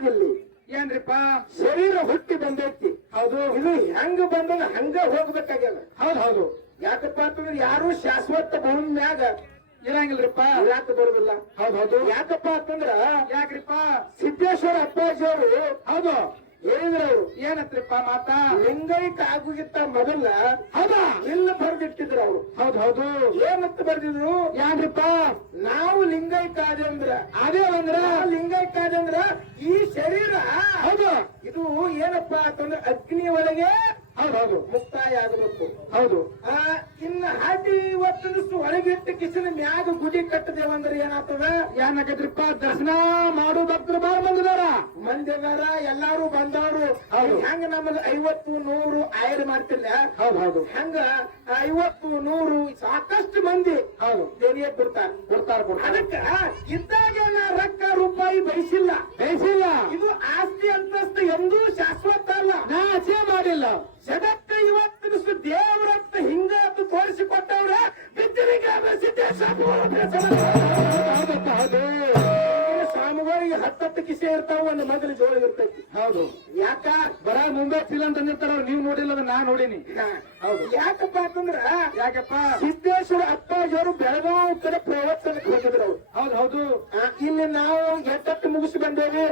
ಏನಾಗಿಲ್ಲಿ ಏನ್ರಿಪ್ಪ? ಶರೀರ ಹುಟ್ಟಿ ಬಂದೈತಿ. ಹೌದು. ಇದು ಹೆಂಗ ಬಂದದ ಹಂಗ ಹೋಗ್ಬೇಕಾಗ್ಯದ. ಹೌದು ಹೌದು. ಯಾಕಪ್ಪ ಅಂತಂದ್ರೆ ಯಾರು ಶಾಶ್ವತ ಭೂಮಿ ಮ್ಯಾಗ ಇರಂಗಿಲ್ರಿಪ್ಪ? ಯಾಕೆ ಬರುದಿಲ್ಲ. ಹೌದು ಹೌದು. ಯಾಕಪ್ಪ ಅಂತಂದ್ರ ಯಾಕ್ರಿಪ್ಪ? ಸಿದ್ದೇಶ್ವರ ಅಪ್ಪಾಜಿ ಅವರು ಹೌದು. ಹೇಳಿದ್ರು ಅವರು ಏನಂತ್ರಿಪ್ಪ ಮಾತಾ? ಲಿಂಗೈಕ ಆಗುಗಿತ್ತ ಮೊದಲ ಹೌದಾ ಎಲ್ಲ ಬರ್ದಿಟ್ಟಿದ್ರು ಅವರು. ಹೌದು ಹೌದು. ಏನಂತ ಬರ್ದಿದ್ರು? ಯಾನ್ರಿಪ್ಪ? ನಾವು ಅಂದ್ರ ಅದೇ ಅಂದ್ರ? ಲಿಂಗೈಕ ಆದೆ ಅಂದ್ರ ಈ ಶರೀರ ಹೌದು. ಇದು ಏನಪ್ಪಾ ಅಂತಂದ್ರೆ ಅಗ್ನಿ ಒಳಗೆ ಹೌದು ಹೌದು ಮುಕ್ತಾಯ ಆಗಬೇಕು. ಹೌದು. ಇನ್ನ ಹಡಿ ಇವತ್ತು ಹೊರಗಿಟ್ಟು ಕಿಸಿನ ಮ್ಯಾಗ ಗುಡಿ ಕಟ್ಟದೇವಂದ್ರೆ ಏನಾಗ್ತದ? ಏನಾಗದ್ರಿಪ್ಪ ದರ್ಶನ ಮಾಡು ಭಕ್ತರು ಬಾರ ಬಂದಿದಾರ ಮಂದಿ ಅದಾರ ಎಲ್ಲಾರು ಬಂದವರು. ಹೆಂಗ ನಮ್ಮಲ್ಲಿ ಐವತ್ತು ನೂರು ಆಯ್ಡ್ ಮಾಡ್ತಿಲ್ಲ? ಹೌದು ಹೌದು. ಹೆಂಗ? ಐವತ್ತು ನೂರು ಸಾಕಷ್ಟು ಮಂದಿ ಹೌದು. ದೇವಿಯ ಕೊಡ್ತಾರ. ಕೊಡ್ತಾರ ಅದಕ್ಕ ಇದ್ದಾಗ ನಾ ರೊಕ್ಕ ರೂಪಾಯಿ ಬಯಸಿಲ್ಲ. ಬಯಸಿಲ್ಲ. ಇದು ಆಸ್ತಿ ಅಂತಸ್ತು ಎಂದೂ ಶಾಶ್ವತ ಅಲ್ಲ. ನಾ ಆಚೆ ಮಾಡಿಲ್ಲ. ಜಗತ್ತ ಇವತ್ತಿನ ದೇವರತ್ತ ಹಿಂಗಾತು ತೋರಿಸಿಕೊಟ್ಟವ್ರ ಬಿದ್ದರಿಗೆ ಹತ್ತ ಹತ್ತತ್ತು ಕಿಸೆ ಇರ್ತಾವ ಒಂದು ಮಗಲು ಜೋಳ ಇರ್ತೈತಿ. ಹೌದು. ಯಾಕ? ಬರ ಮುಂಬೈ ಫಿಲಂ ತಂದಿರ್ತಾರ ನೀವು ನೋಡಿಲ್ಲ ನಾ ನೋಡಿನಿ. ಹೌದು. ಯಾಕಪ್ಪ ಅಂತಂದ್ರ ಯಾಕಪ್ಪ? ಸಿದ್ದೇಶ್ವರ ಅಪ್ಪಾಜಿಯವರು ಬೆಳಗಾವ್ ಕಡೆ ಪ್ರವಚನಕ್ಕೆ ಹೋಗಿದ್ರು ಅವ್ರು. ಹೌದು ಹೌದು. ಇಲ್ಲಿ ನಾವು ಎಟ್ಟತ್ತು ಮುಗಿಸಿ ಬಂದೇವಿ.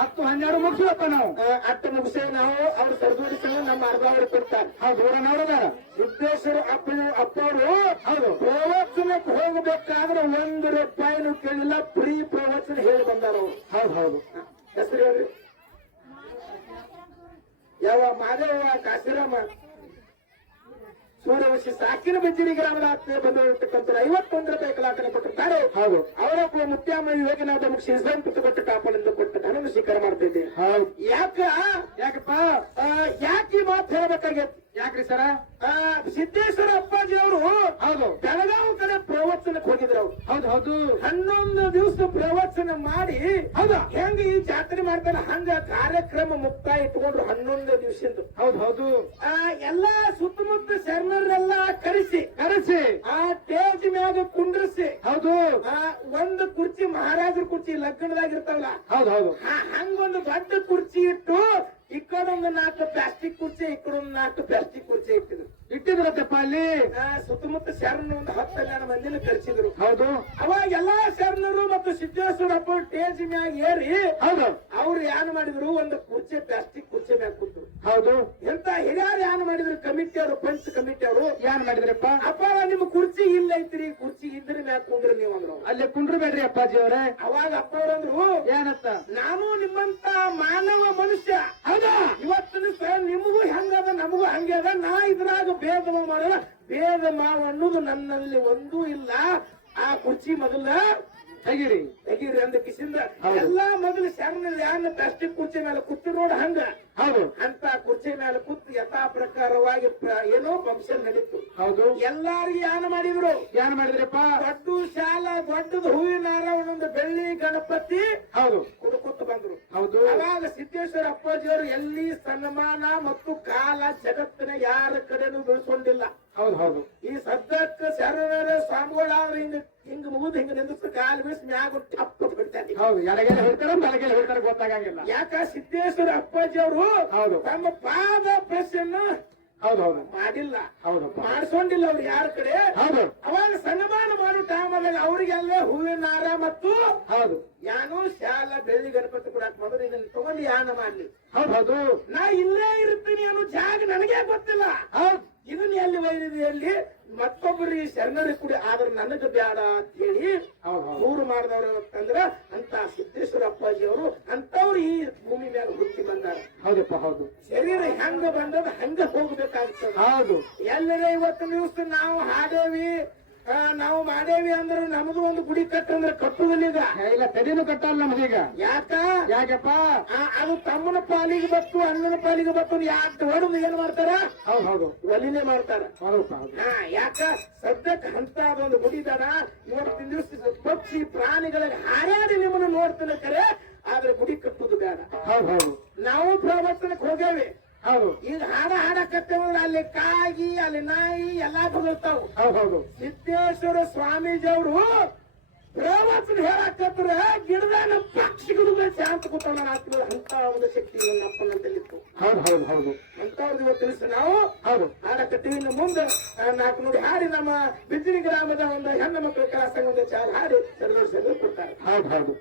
ಹತ್ತು ಹನ್ನೆರಡು ಮುಗಿಸಿವಪ್ಪ ನಾವು. ಅಟ್ಟು ಮುಗಿಸಿ ನಾವು ಅವ್ರ ಸರ್ದೂರಿ ಸಂಘ ನಮ್ಮ ಅರ್ಧವರು ಕೊಡ್ತಾರೆ. ಹೌದು ದೂರ ನೋಡಿದಾರ. ಸಿದ್ದೇಶ್ವರ ಅಪ್ಪ ಅಪ್ಪ ಅವರು ಹೌದು. ಪ್ರವಚನಕ್ಕೆ ಹೋಗಬೇಕಾದ್ರೆ ಒಂದು ರೂಪಾಯಿನೂ ಕೇಳಿಲ್ಲ ಫ್ರೀ ಪ್ರವಚನ ಹೇಳಿ ಬಂದಾರ? ಹೌದು ಹೌದು. ಹೆಸರು ಹೇಳ್ರಿ ಯಾವ ಮಾದೇವ ಕಾಶಿರಾಮ ಸೂರ್ಯವಂಶಿ ಸಾಕಿನ ಬೆಜ್ಜಿರಿ ಗ್ರಾಮದ ಆತ್ಮೀಯ ಬಂದಿರತಕ್ಕಂಥ ಐವತ್ತೊಂದು ರೂಪಾಯಿ ಕಲಾಕನ ಕೊಟ್ಟಿರ್ತಾರೆ. ಹೌದು. ಅವರ ಮುತ್ಯಾಮ ಯೋಗನಾಥ ಮುಗಿಸಿ ಪುಟ್ಟು ಕೊಟ್ಟು ಕಾಪಾಡಿಂದ ಕೊಟ್ಟು ಧನವನ್ನು ಸ್ವೀಕಾರ ಮಾಡ್ತಿದ್ದೆ. ಯಾಕ? ಯಾಕಪ್ಪ? ಯಾಕೆ ಮಾತು ಹೇಳ್ಬೇಕಾಗೈತಿ ಯಾಕ್ರಿ ಸರ? ಸಿದ್ದೇಶ್ವರ ಅಪ್ಪಾಜಿ ಅವರು ಹೌದು. ಬೆಳಗಾವಿ ಕಡೆ ಪ್ರವಚನಕ್ಕೆ ಹೋಗಿದ್ರು ಅವ್ರು. ಹೌದು ಹೌದು. ಹನ್ನೊಂದು ದಿವಸ ಪ್ರವಚನ ಮಾಡಿ ಹೌದು? ಹೆಂಗ ಈ ಜಾತ್ರೆ ಮಾಡ್ತಾರ ಹಂಗ ಕಾರ್ಯಕ್ರಮ ಮುಕ್ತಾಯ ಇಟ್ಕೊಂಡ್ರು ಹನ್ನೊಂದು ದಿವಸದ್ದು. ಹೌದು ಹೌದು. ಎಲ್ಲಾ ಸುತ್ತಮುತ್ತ ಶರಣರೆಲ್ಲ ಕರೆಸಿ ಕರೆಸಿ. ಆ ಸ್ಟೇಜ್ ಮ್ಯಾಗ ಕುಂಡ್ರಿಸಿ. ಹೌದು. ಒಂದು ಕುರ್ಚಿ ಮಹಾರಾಜರ ಕುರ್ಚಿ ಲಗ್ನದಾಗ ಇರ್ತಾವಲ್ಲ ಹೌದು. ಹೌದು ಹಂಗೊಂದು ದೊಡ್ಡ ಕುರ್ಚಿ ಇಟ್ಟು ಈ ಕಡೊಂದು ನಾಲ್ಕು ಪ್ಲಾಸ್ಟಿಕ್ ಕುರ್ಚಿ ಈ ಕಡೊಂದು ನಾಲ್ಕು ಪ್ಲಾಸ್ಟಿಕ್ ಕುರ್ಚಿ ಇಟ್ಟಿದ್ರು ಅಲ್ಲಿ. ಸುತ್ತಮುತ್ತ ಶರಣ ಒಂದು ಹತ್ತು ಜನ ಮಂದಿನ ಕರೆಸಿದ್ರು. ಹೌದು. ಅವಾಗ ಎಲ್ಲಾ ಶರಣರು ಮತ್ತು ಸಿದ್ದೇಶ್ವರಪ್ಪ ಸ್ಟೇಜ್ ಮ್ಯಾಗ ಏರಿ ಹೌದು. ಅವ್ರು ಏನ್ ಮಾಡಿದ್ರು? ಒಂದು ಕುರ್ಚಿ ಪ್ಲಾಸ್ಟಿಕ್ ಕುರ್ಚಿ ಮ್ಯಾಗ ಕುಂತು. ಹೌದು. ಎಂತ ಹಿರಿಯರು ಏನ್ ಮಾಡಿದ್ರು? ಕಮಿಟಿ ಅವರು ಪಂಚ್ ಕಮಿಟಿ ಅವರು. ಏನ್ ಮಾಡಿದ್ರಪ್ಪ? ಅಪ್ಪ ನಿಮ್ ಕುರ್ಚಿ ಇಲ್ಲ ಐತ್ರಿ. ಕುರ್ಚಿ ಇದ್ರ ಮ್ಯಾಗ ಕುಂಡ್ರಿ ನೀವು ಅಂದ್ರು. ಅಲ್ಲಿ ಕುಂಡ್ರಬೇಡ್ರಿ ಅಪ್ಪಾಜಿ ಅವರೇ. ಅವಾಗ ಅಪ್ಪ ಅವ್ರಂದ್ರು ಏನತ್ತ ನಾನು ನಿಮ್ಮಂತ ಮಾನವ ಮನುಷ್ಯ. ಹೌದಾ? ಇವತ್ತಿನ ನಿಮಗೂ ಹೆಂಗದ ನಮಗೂ ಹಂಗೆ ಅದ. ನಾ ಇದ್ರಾಗ ಭೇದ ಮಾಡಿದ್ರೆ ಭೇದ ಭಾವ ಅನ್ನೋದು ನನ್ನಲ್ಲಿ ಒಂದೂ ಇಲ್ಲ. ಆ ಕುರ್ಚಿ ಮೊದಲ ತೆಗಿರಿ ತೆಗೀರಿ ಅಂದ ಕಿಸಿಂದ ಎಲ್ಲಾ ಮೊದಲು ಶರಣ ಯಾರನ್ನ ಪ್ಲಾಸ್ಟಿಕ್ ಕುರ್ಚಿ ಮೇಲೆ ಕೂತು ನೋಡ ಹಂಗ. ಹೌದು. ಅಂತ ಕುರ್ಚಿ ಮೇಲೆ ಕೂತು ಯಥಾ ಪ್ರಕಾರವಾಗಿ ಪ್ರ- ಏನೋ ಫಂಕ್ಷನ್ ನಡೀತು. ಹೌದು. ಎಲ್ಲಾರಿಗೂ ಯಾನ ಮಾಡಿದ್ರು? ಯಾನ ಮಾಡಿದ್ರಪ್ಪ? ದೊಡ್ಡ ಶಾಲ ದೊಡ್ಡದ ಹೂವಿನ ಒಂದೊಂದು ಬೆಳ್ಳಿ ಗಣಪತಿ ಹೌದು. ಕುಡುಕುತ್ತು ಬಂದ್ರು. ಹೌದು. ಅವಾಗ ಸಿದ್ದೇಶ್ವರ ಅಪ್ಪಾಜಿಯವರು ಎಲ್ಲಿ ಸನ್ಮಾನ ಮತ್ತು ಕಾಲ ಜಗತ್ತಿನ ಯಾರ ಕಡೆನೂ ಬೀಳ್ಕೊಂಡಿಲ್ಲ ಹೌದು ಹೌದು. ಈ ಸದ್ಯಕ್ಕೆ ಶರಣರ ಸ್ವಾಮಿಗಳಾದ್ರೆ ಹಿಂಗ ಹಿಂಗ ಮುಗಿದ್ ಹಿಂಗ ನಿಂದಿಸ್ ಕಾಲ್ ಬೀಸ್ ಮ್ಯಾಗ ಟಪ್ ಬಿಡ್ತಾರೆ ಹೌದು ಎಡಗೆಲೆ ಹೇಳ್ತಾರ ಬಲಗೆಲೆ ಹೇಳ್ತಾರ ಗೊತ್ತಾಗಂಗಿಲ್ಲ. ಯಾಕ ಸಿದ್ದೇಶ್ವರ ಅಪ್ಪಾಜಿ ಅವರು ಹೌದು. ತಮ್ಮ ಪಾದ ಪ್ರಶ್ನ ಹೌದು ಹೌದು. ಮಾಡಿಲ್ಲ. ಹೌದು ಮಾಡಿಸ್ಕೊಂಡಿಲ್ಲ ಅವ್ರು ಯಾರ ಕಡೆ? ಹೌದು. ಅವಾಗ ಸನ್ಮಾನ ಮಾಡೋ ಟೈಮಲ್ಲಿ ಅವರಿಗೆಲ್ಲ ಹೂವಿನ ಹಾರ ಮತ್ತು ಹೌದು. ಯಾನು ಶಾಲ ಬೆಳ್ಳಿ ಗಣಪತಿ ಕೂಡ ಮೊದಲು ಇದನ್ನ ತಗೊಂಡು ಯಾನ ಮಾಡ್ಲಿ. ಹೌದು ಹೌದು. ನಾ ಇಲ್ಲೇ ಇರ್ತೀನಿ ಅನ್ನೋ ಜಾಗ ನನಗೆ ಗೊತ್ತಿಲ್ಲ. ಹೌದು. ಇದನ್ನ ಎಲ್ಲಿ ವೈರಿದೆಯಲ್ಲಿ ಮತ್ತೊಬ್ಬರು ಶರಣರು ಕುಡಿ ಆದ್ರೆ ನನಗೆ ಬೇಡ ಅಂತ ಹೇಳಿ ಮೂರು ಮಾಡಿದವರು ಅಂತಂದ್ರ ಅಂತ ಸಿದ್ದೇಶ್ವರ ಅಪ್ಪಾಜಿ ಅವರು ಅಂತವ್ರು ಈ ಭೂಮಿ ಮೇಲೆ ಹುಟ್ಟಿ ಬಂದಾರ. ಹೌದಪ್ಪ ಹೌದು. ಶರೀರ ಹೆಂಗ ಬಂದದ ಹಂಗ ಹೋಗ್ಬೇಕಾಗ್ತದೆ. ಹೌದು. ಎಲ್ಲರೇ ಇವತ್ತು ನಿಮಿಷ ನಾವು ಹಾಡೇವಿ. ನಾವು ಮಾಡೇವಿ ಅಂದ್ರೆ ನಮ್ದು ಒಂದು ಗುಡಿ ಕಟ್ಟಂದ್ರೆ ಏ, ಇಲ್ಲ ತಲೆನೂ ಕಟ್ಟಲ್ಲ ನಮಗೀಗ ಯಾಕ? ಯಾಕಪ್ಪ? ಅದು ತಮ್ಮನ ಪಾಲಿಗೆ ಬತ್ತು ಅಣ್ಣನ ಪಾಲಿಗೆ ಬತ್ತು ಯಾಕೆ ಹೊಡೆದು ಏನ್ ಮಾಡ್ತಾರ? ಹೌದು ಹೌದು. ಒಲಿನೇ ಮಾಡ್ತಾರ. ಹೌದಪ್ಪ ಹೌದು. ಹಾ ಯಾಕ? ಸದ್ಯಕ್ಕೆ ಅಂತ ಒಂದು ಗುಡಿದಾರ ಇವತ್ತಿನ ದಿವಸ ಪಕ್ಷಿ ಪ್ರಾಣಿಗಳಿಗೆ ಹಾರಾಡಿ ನಿಮ್ಮನ್ನು ನೋಡ್ತಾನೆ ಕರೆ. ಆದ್ರೆ ಗುಡಿ ಕಟ್ಟುದು ಬೇಡ. ಹೌದು ಹೌದು. ನಾವು ಪ್ರವರ್ತನಕ್ಕೆ ಹೋಗೇವಿ. ಹೌದು. ಈಗ ಹಾಡ ಹಾಡಕತ್ತೇವಂದ್ರೆ ಅಲ್ಲಿ ಕಾಗಿ ಅಲ್ಲಿ ನಾಯಿ ಎಲ್ಲಾ ಬದಲ್ತಾವು ಹೌದು ಹೌದು. ಸಿದ್ದೇಶ್ವರ ಸ್ವಾಮೀಜಿ ಅವರು ಪ್ರವಚನ ಹೇಳಕತ್ರ ಗಿಡದ ನಮ್ಮ ಪಕ್ಷಿಗಳು ಶಾಂತ ಕೂತವನ ಹಾಕಿದ್ರು ಅಂತ ಒಂದು ಶಕ್ತಿ ನಮ್ಮಪ್ಪನಂತಲ್ಲಿತ್ತು ಹೌದು ಹೌದು ಹೌದು. ಅಂತವ್ರದ್ದು ಇವತ್ತು ತಿಳಿಸಿ ನಾವು. ಹೌದು. ಹಾಡಕತ್ತೀವಿ ಇನ್ನು ಮುಂದೆ ನಾಲ್ಕು ನೋಡಿ ಹಾಡಿ ನಮ್ಮ ಬಿದ್ದಿರಿ ಗ್ರಾಮದ ಒಂದು ಹೆಣ್ಣು ಮಕ್ಕಳ ಕಲಾ ಸಂಘದ ಚಾಲ ಹಾಡಿ ಸರ್ವರು ಕೊಡ್ತಾರೆ. ಹೌದು ಹೌದು.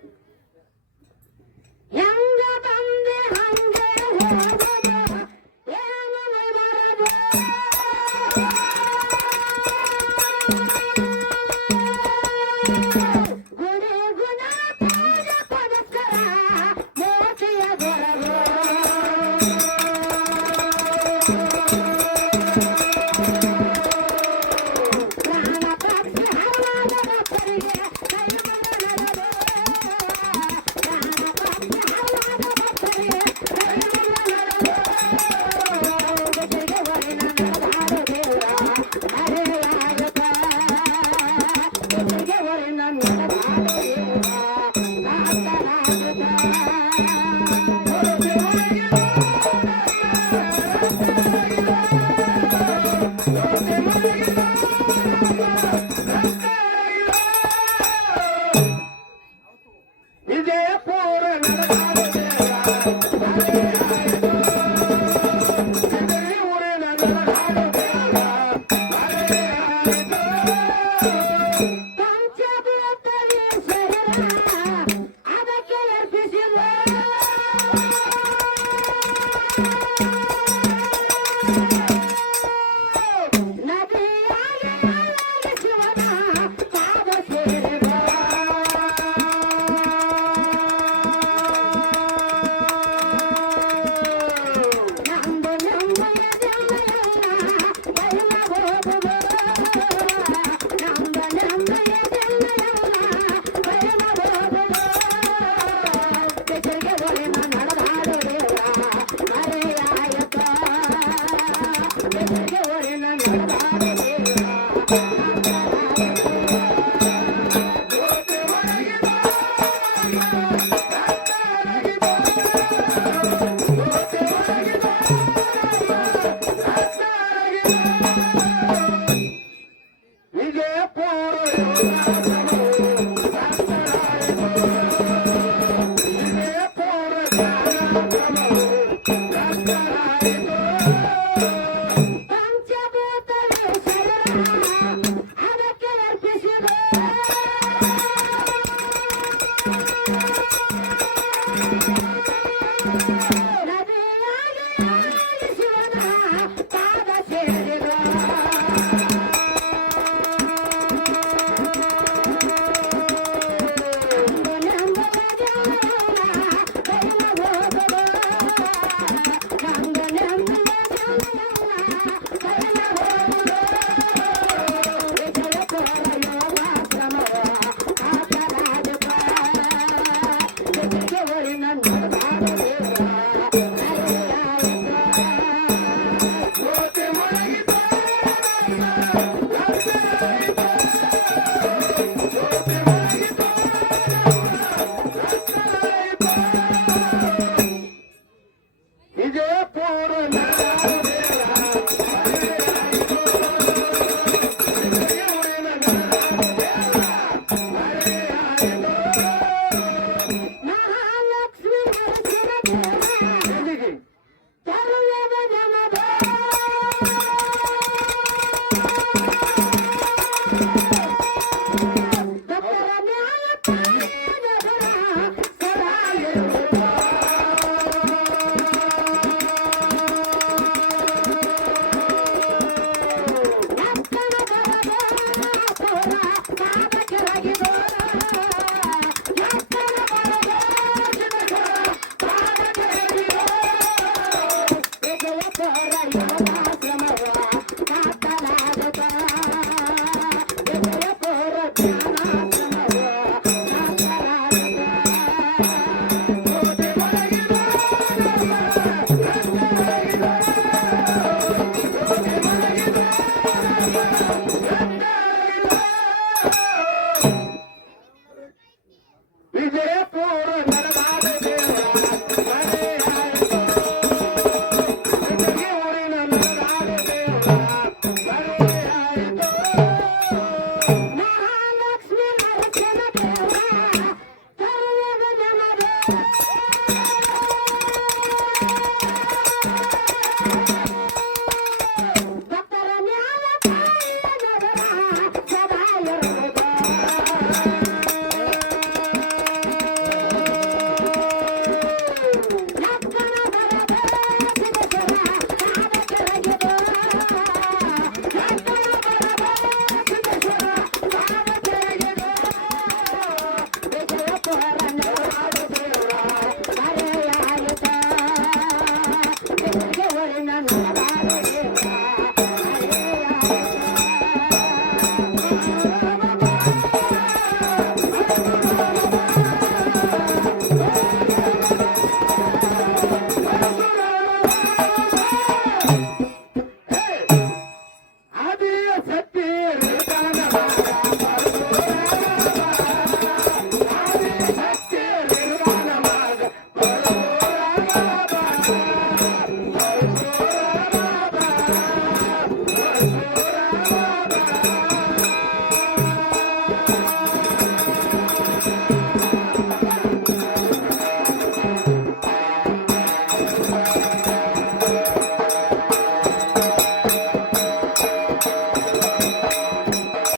ಹೆಂಗ ಬಂದೆ ಹಂಗೆ?